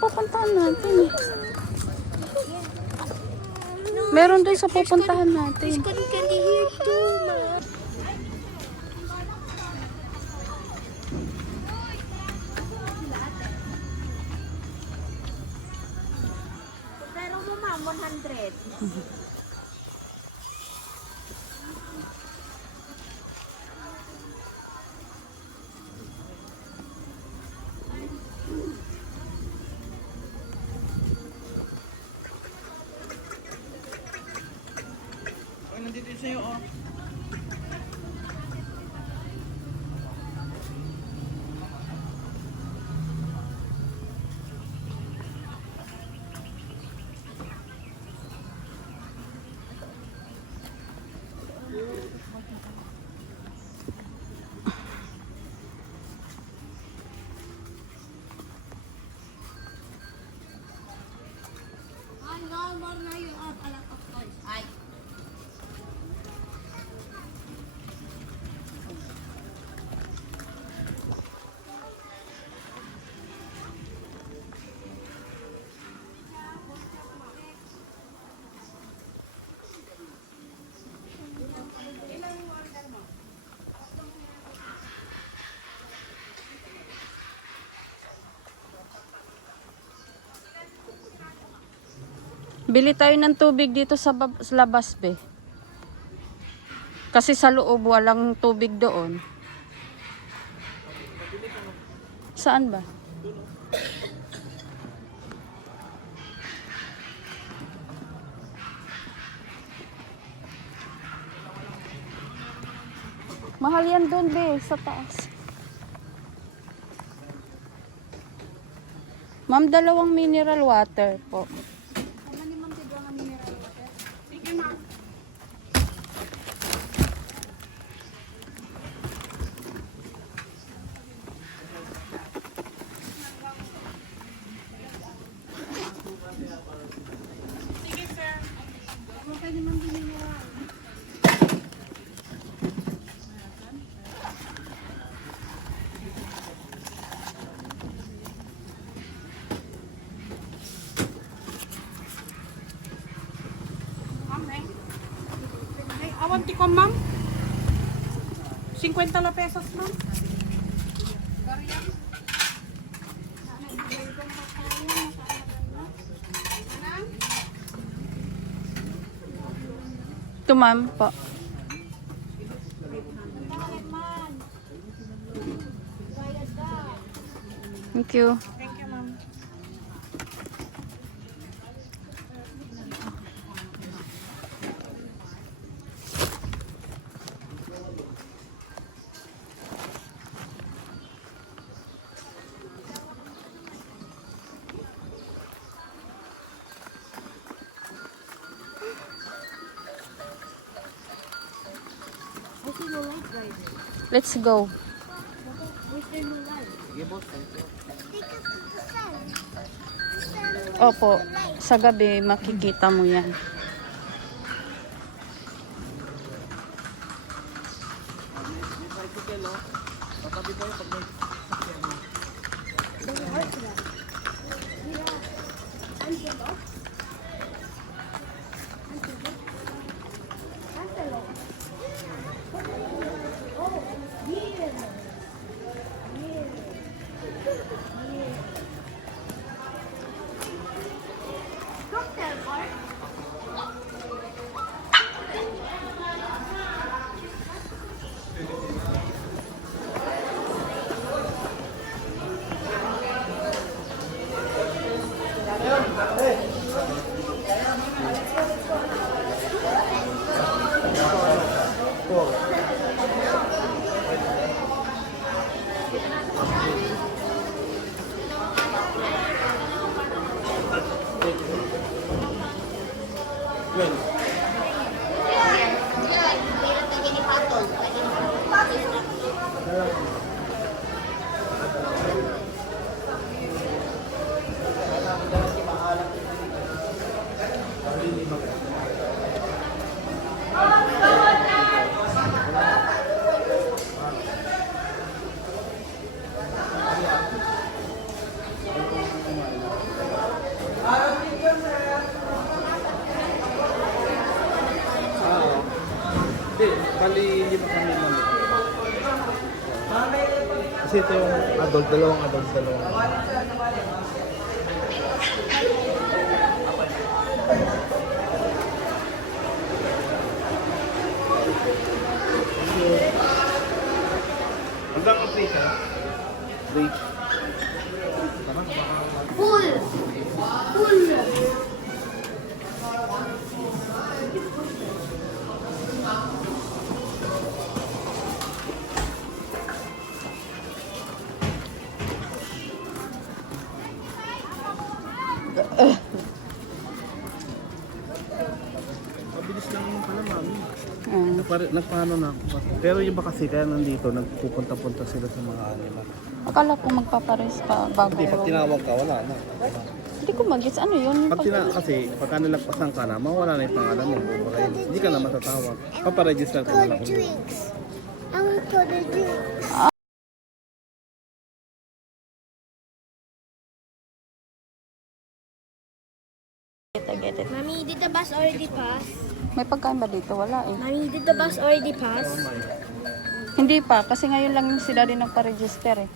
pupuntahan natin. Meron doon sa pupuntahan natin. Pero mo ma'am, 100. Nandito sa'yo, oh. Bili tayo ng tubig dito sa labas, be. Kasi sa loob walang tubig doon. Saan ba? Mahal yan doon, be, sa taas. Ma'am, 2 mineral water po. Awanti ko, ma'am. 50 na pesos, ma'am. Ito, ma'am, po. Thank you. Thank you, ma'am. Let's go. Opo, sa gabi makikita mo yan. Hindi, bali 5 kami lang. Kasi ito yung adult, dalawang adult, dalawang. Hanggang ang plate, ha? Plate. Full! Full! Mabilis lang yung pala, mami. Mm. Nagpaano na ako. Pero yung ba kasi kaya nandito, nagpupunta-punta sila sa mga ano na. Akala ko magpapares ka bago. Hindi, pag tinawag ka, wala na. Hindi ko mag-gets. Ano yun? Yung Kasi pagka nalagpasan ka na, mawala na yung pangalan mo. Hindi ka na matatawag. Paparegister ka na lang. Drinks. I want to the drinks. I get it. Mommy, did the bus already pass? May pagkain ba dito? Wala eh. Mommy, did the bus already pass? Hindi pa, kasi ngayon lang yung sila din nagpa-register eh.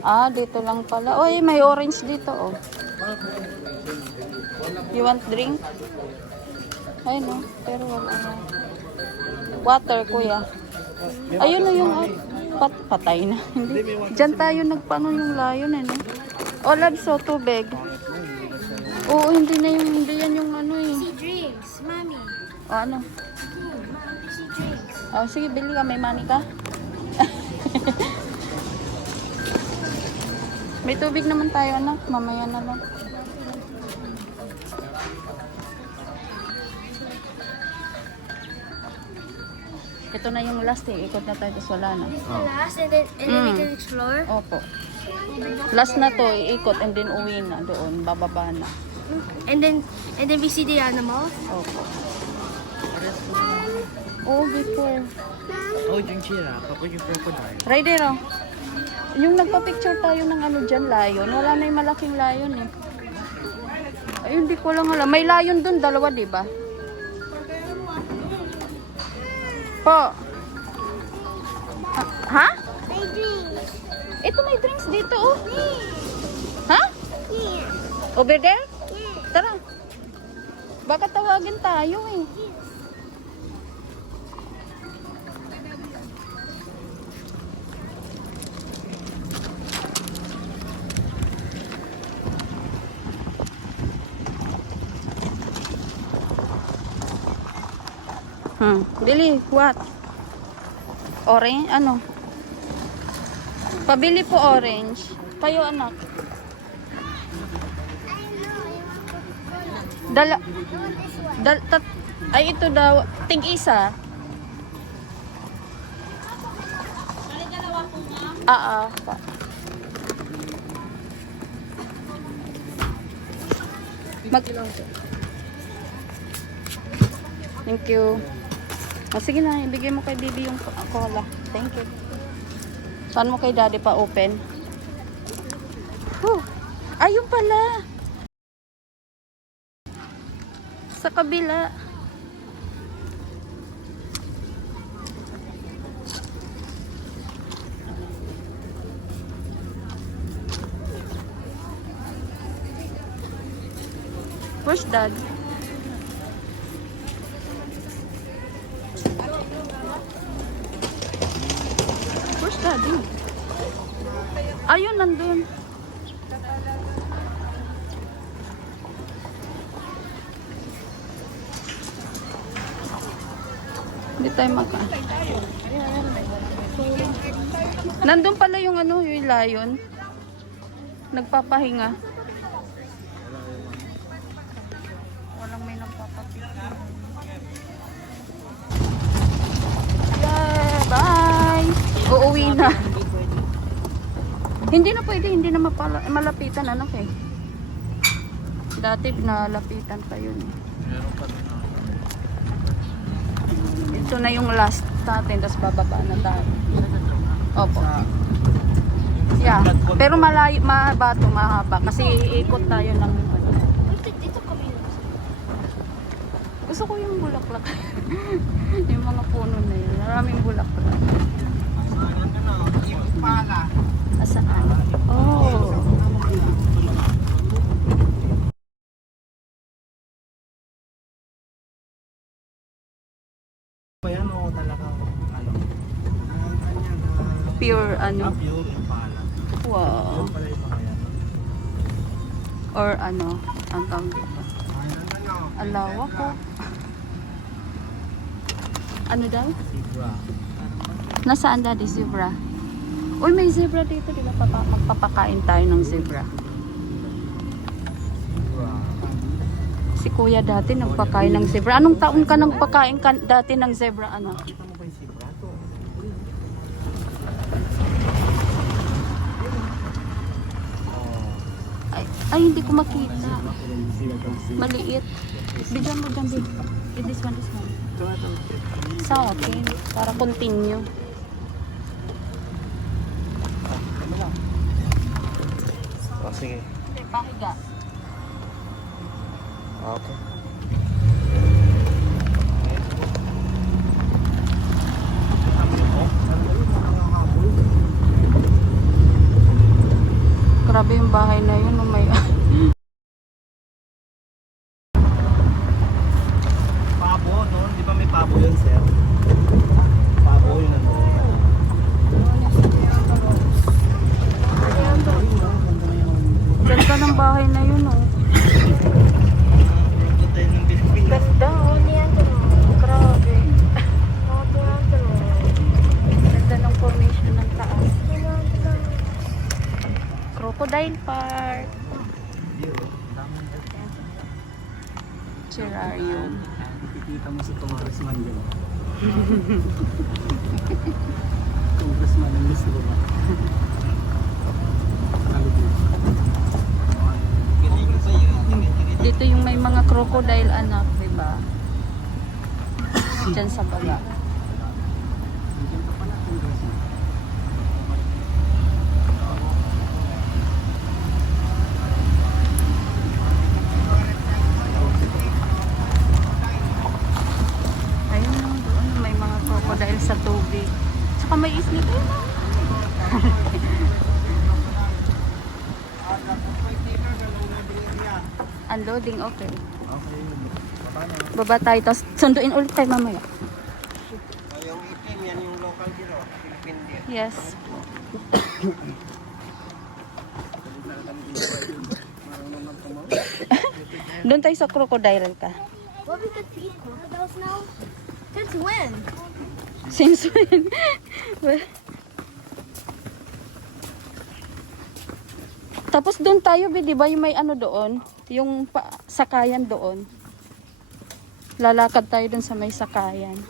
Ah, dito lang pala. Oy, may orange dito oh. You want drink? Ay no, pero wala na. Water, kuya. Ayun na yung patay na. Hindi. Diyan tayo nagpano yung layon eh. No? Oh, love, so tubig. Oo, hindi yan yung ano eh. See drinks, mommy. O ano? See drinks. Oh, sige, bili ka. May money ka? May tubig naman tayo, anak. Mamaya na lang. Ito na yung last eh. Ikot na tayo, tapos wala na. This is the last, and then we can explore. Opo. Last na to, iikot and then uwi na doon. Bababa na. And then we see the animals. Opo. Oh, before. Oh, yung chira, kapag yung crocodile. Rider, oh. Yung nagpa-picture tayo ng ano dyan, lion. Wala na yung malaking lion eh. Ayun, di ko lang alam. May lion dun, dalawa, di ba? Po. Ha? My drinks. Ito may drinks dito, oh. Ha? Over there? Tara. Baka tawagin tayo eh. Bili, what? Orange? Ano? Pabili po orange. Kayo anak. Dala. Ay ito daw. Tig-isa. Pa. Thank you. O, sige na, ibigay mo kay Bibi yung cola. Thank you. Saan mo kay Daddy pa open? Ayun pala. Sa kabila. Where's Dad? Where's Daddy? Ayun, nandun. Hindi tayo maka. Nandun pala yung ano, yung lion. Nagpapahinga. Walang may nagpapahinga. Yeah, bye! Uuwi na. Hindi na pwede, hindi na malapitan anak eh. Dati nalapitan pa yun eh. Ito na yung last natin, tapos bababa na tayo. Opo. Yeah. Pero malayo, mabato, mahaba. Kasi iikot tayo ng ano. Dito kami. Gusto ko yung bulaklak. Yung mga puno na yun. Maraming bulaklak. Asaan? Oh. Ayan o, talaga, ano, Pure ano. pure impala. Wow. Yun pala yung mga yan. Or ano. Ang tawag dito. Ang lawak ko. Ano daw? Zebra. Nasaan daddy zebra? Uy, may zebra dito. Di ba magpapakain tayo ng zebra? Zebra. Si kuya dati nagpakain ng zebra. Anong taon ka nagpakain ka dati ng zebra? Ano? Kita mo ba yung zebra to? Ay, hindi ko makita. Maliit. Bigyan mo dyan, babe. This one. Sa akin. Para continue. Oh, sige. Pahiga. Okay. Grabe yung bahay na yun. Oh my Pabo, no? Di ba may pabo yun, sir? Pabo yun, ano? Ganda ng bahay na yun, oh. Ganda, oh. Grabe. Ganda ng formation ng taas. Crocodile Park. Terrarium. Nakikita mo si Congressman din. Congressman ng Miss Roma. Dito yung may mga crocodile anak, diba? Diyan sa baba. Ayun na, doon may mga crocodile sa tubig. Tsaka may isli kayo na. Unloading, okay. Okay. Baba tayo, tapos sunduin ulit tayo mamaya. Yung itim, yan yung local dito. Philippine din. Yes. Doon tayo sa crocodile ka. Well, we could feed crocodiles now. Since when? Since when? Tapos doon tayo, di ba, yung may ano doon, yung sakayan doon. Lalakad tayo doon sa may sakayan.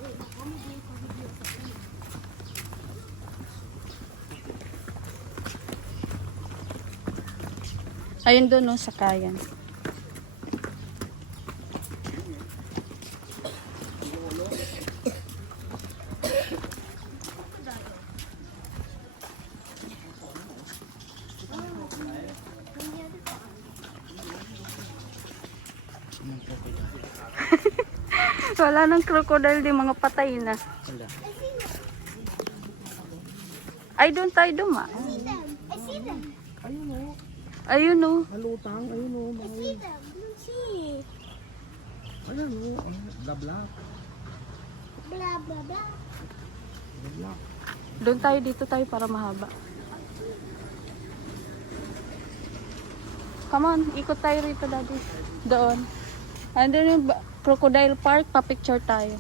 Ayun doon, no, sakayan. Wala nang crocodile, di mga patay na. Ay, doon tayo duma. I see them. Ayun, no. Halutang, ayun o. I see them. See. Ayun o. Blabla. Blah, blah, blah. Doon tayo, dito tayo para mahaba. Come on, ikot tayo rito, daddy. Doon. Andun yung Crocodile Park, pa-picture tayo.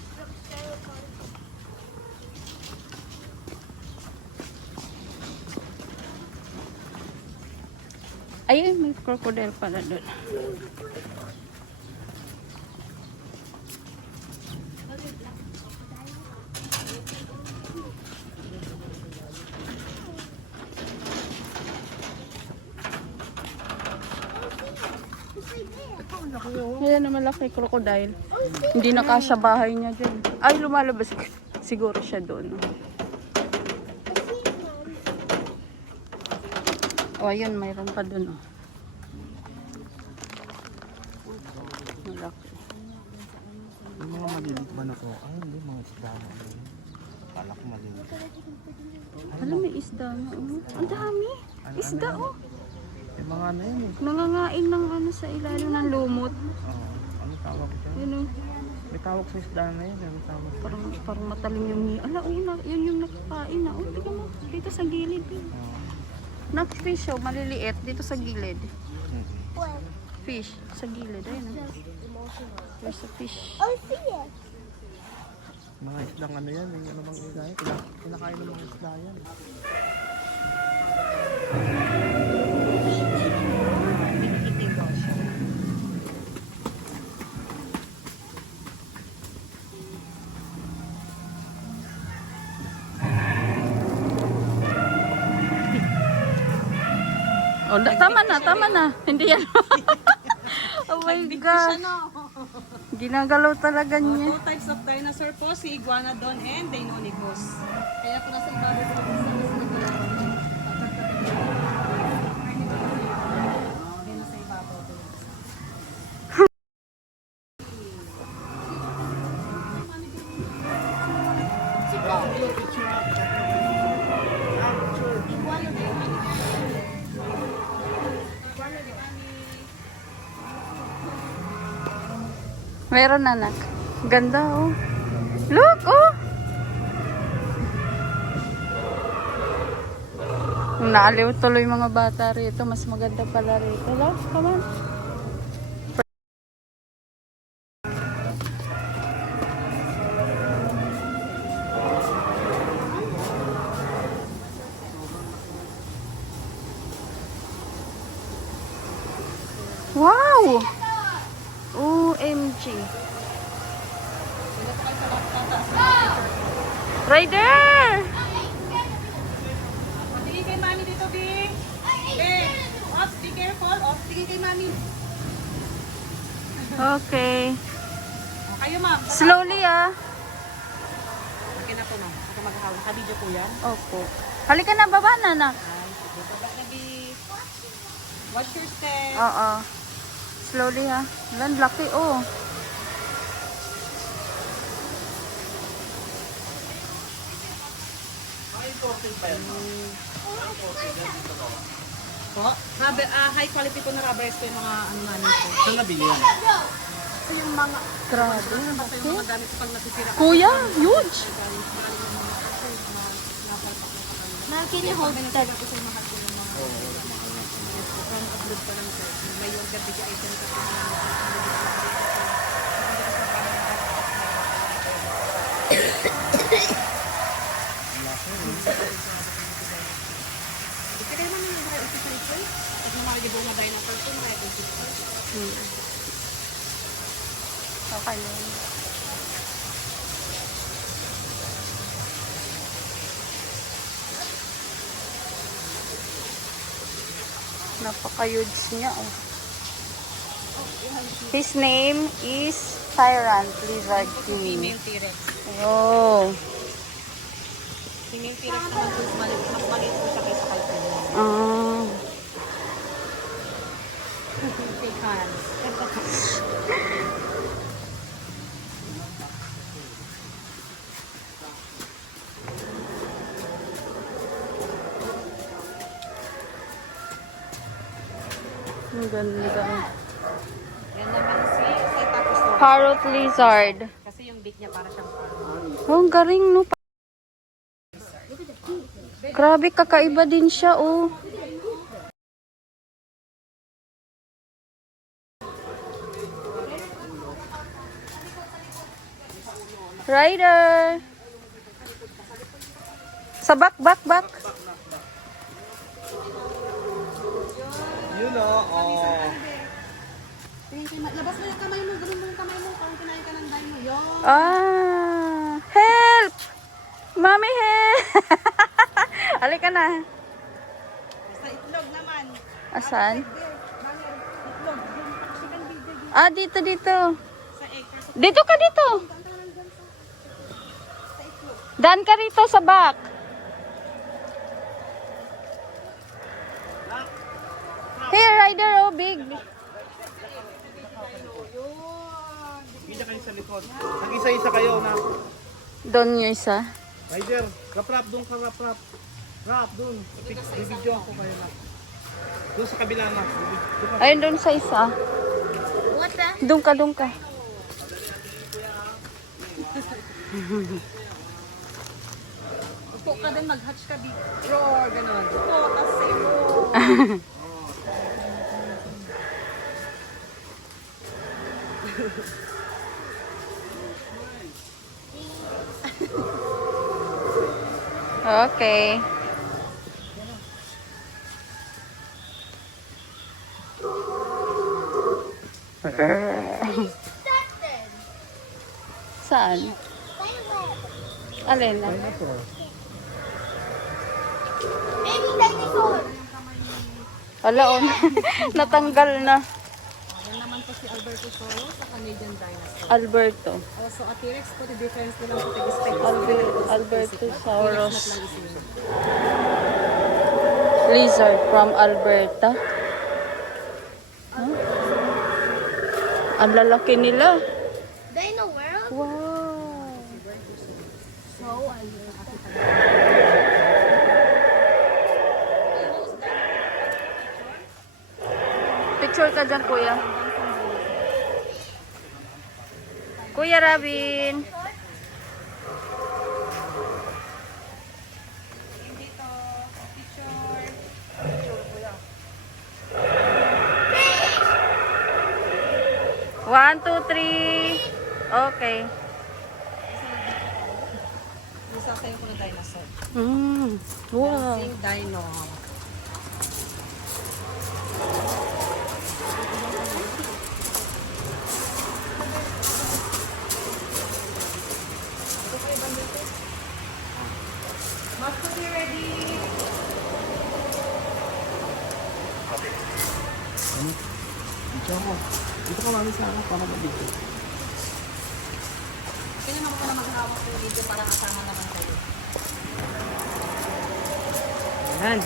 Ayun, may crocodile pala doon. Ayan na malaki crocodile. Hindi na kasya bahay niya dyan. Ay, lumalabas. Siguro siya doon. O, ayun, mayroon pa doon. Oh. Malaki. maliliit ba na ko? Ay, hindi, mga isda na. Kala ko maliliit. Alam, may isda nga. Oh. Ang dami. Isda, oh. Yung mga ano yun eh. Nangangain ng ano sa ilalim ng lumot. Oo. Ano tawag dyan? Yun, oh. May tawag sa isda na yun. Ano tawag? Parang matalim yung ala, oh, yun yung nakakain na. Oh, tingnan mo. Dito sa gilid. Oo. Not fish, oh. Maliliit. Dito sa gilid. What? Fish. Sa gilid. Ayun, oh. There's a fish. Oh, see it. Mga isdang ano yan. Yung ano bang isda yan? Kinakain ng mga isda yan. Oh, tama na. Hindi yan. Oh my God. Ginagalaw talaga niya. Two types of dinosaur po, si Iguanodon and Deinonychus. Kaya po nasa ibabaw po nasa ibabaw po. Meron anak. Ganda, oh. Look, oh. Naaliw tuloy mga bata rito. Mas maganda pala rito. Love, come on. Wow! OMG. Rider! Tingin kay mami dito, Bing. Ops, be careful. Ops, tingin kay mami. Okay. Kayo, ma'am. Slowly, ah. Okay na po, ma'am. Ako maghahawak. Nakabidyo po yan. Opo. Halika na, baba na, anak. Ay, sige. Baba na, Bing. Watch your step. Oo. Slowly, ha. Lan, laki, oh. Po, high quality po na rubber ko yung mga ano namin po. Saan nabili yan? Ito yung mga, Grabe. basta yung mga gamit pag nasisira. Kuya, huge. Now, can you hold that? May yung gabi ka item ka po. Ito naman yung mga isipin ko. Pag namakagibong na dinosaur ko, mga isipin ko. Okay lang. Napaka-huge niya, oh. His name is Tyrant Lizard King. Female T-Rex. Oh. Female T-Rex naman po, mas maliit po siya kaysa kay female. Ah. Fake hands. Ang ganda. Yan naman si Cytopus. Parrot Lizard. Kasi yung beak niya para siyang parrot. Oh, ang galing, no? Grabe, kakaiba din siya, oh. Rider! Sa back. Yun o. Labas mo yung kamay mo, gawin mo yung kamay mo, kung kinain ka ng dino. Yun. Ah! Help! Mami, help! Halika na. Sa itlog naman. Asan? Itlog. Yung chicken big. Ah, dito. Sa egg. Dito ka dito. Daan ka rito sa back. Here, Rider, oh, big. dyan kayo sa likod. Nag-isa-isa kayo na. Doon yung isa. Rider, rap-rap doon ka, rap-rap. Rap doon. Bibidyo ako kayo na. Doon sa kabila na. Doon ka. Ayun, doon sa isa. What the? Doon ka, doon ka. Upo ka din, mag-hatch ka di. Roar, ganun. Upo, tas say roar. Okay. Saan? Alin na? Baby dinosaur. Wala on. Natanggal na. Yan naman po si Alberto Soro sa Canadian dinosaur. Alberto. Also, a T-Rex po, the difference nila po tig-spec. Albertosaurus. Lizard from Alberta. Huh? Ang lalaki nila. Dino World? Wow. So, Picture ka dyan, kuya. Kuya Rabin. Dito, picture. One, two, three. Okay. Isa sa'yo ko ng dinosaur. Wow. Sing dino. Must be ready. Dito ako. Dito ka mami sa akin para mabigyan. Kaya naman ko na maghawak ng video para kasama naman kayo. Yan.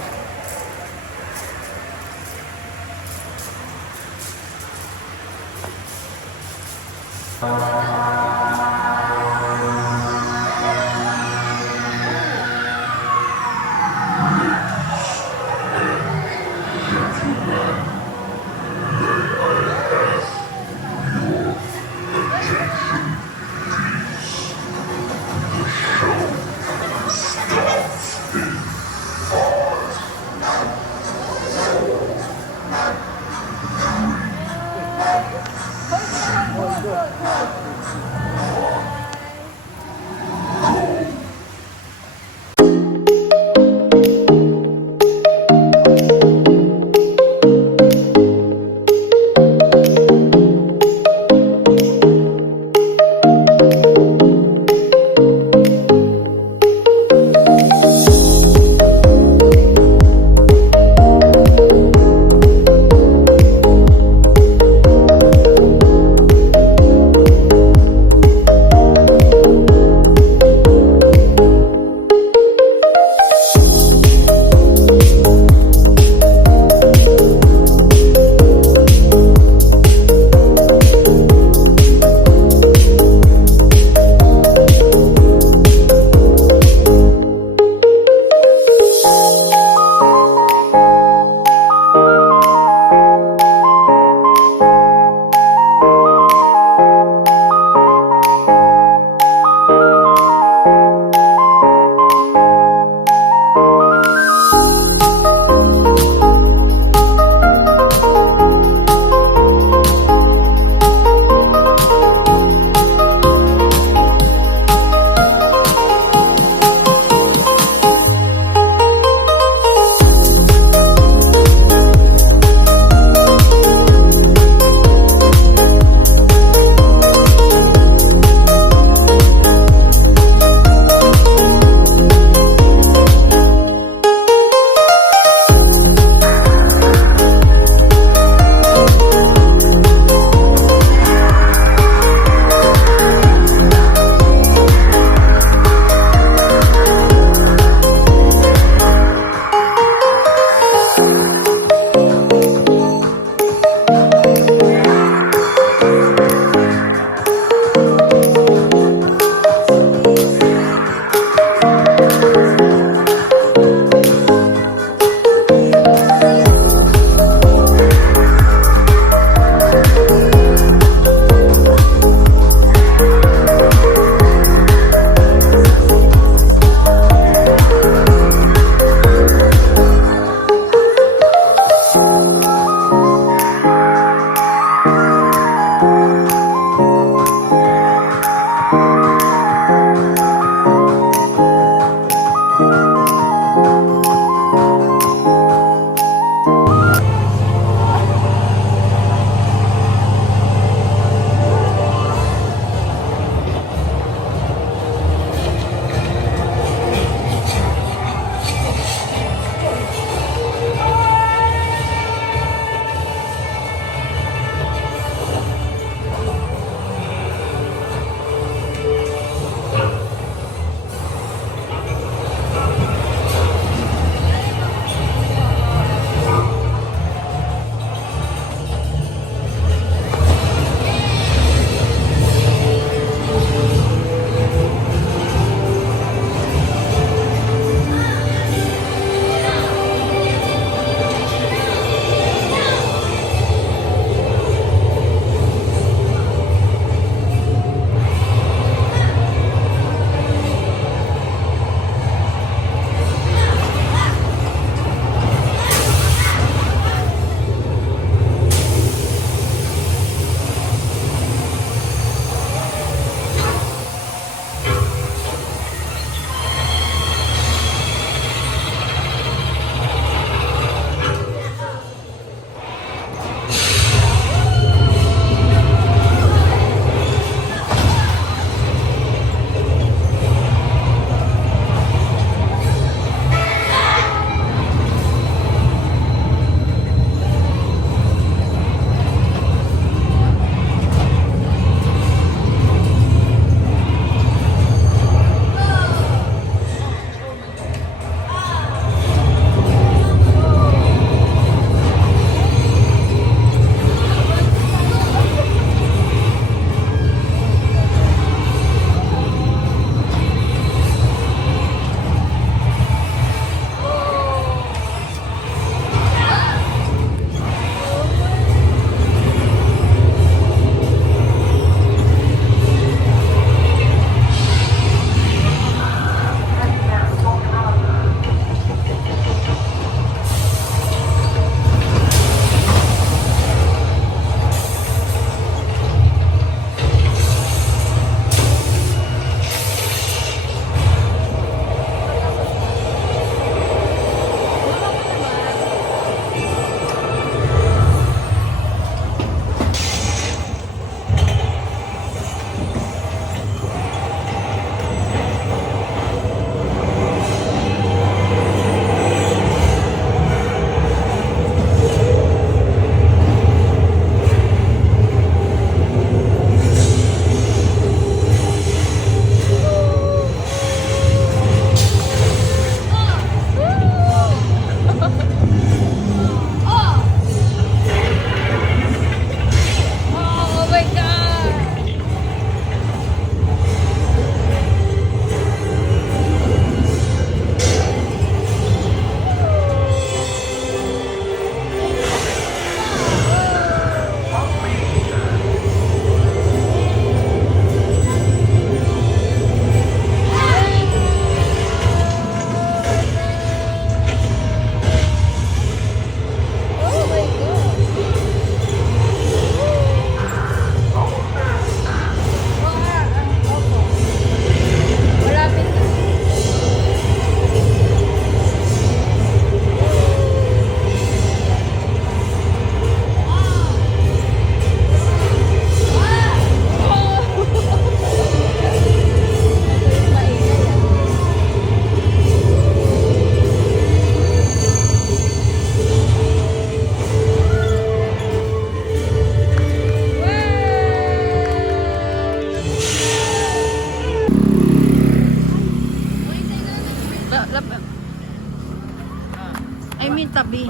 yung tabi.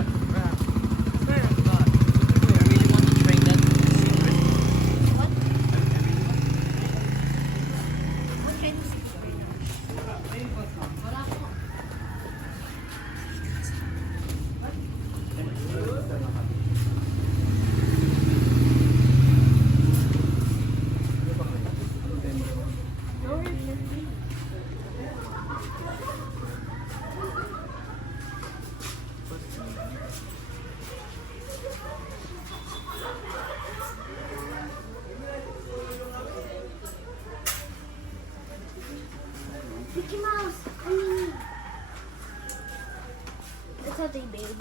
Mickey Mouse. Coming. That's how they bathe.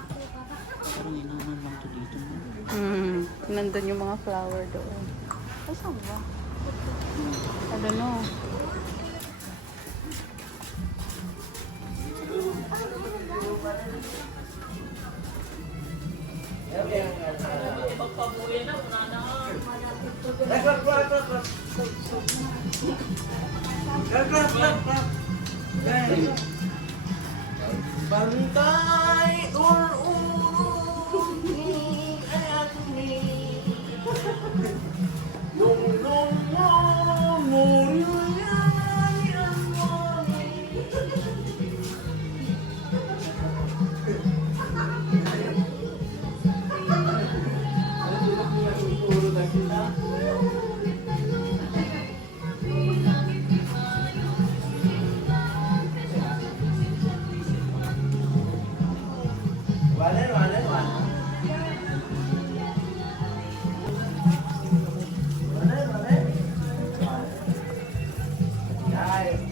Parang inaman lang to dito. Nandun yung mga flower doon. Ay, saan ba? I don't know. Bantay or Wale.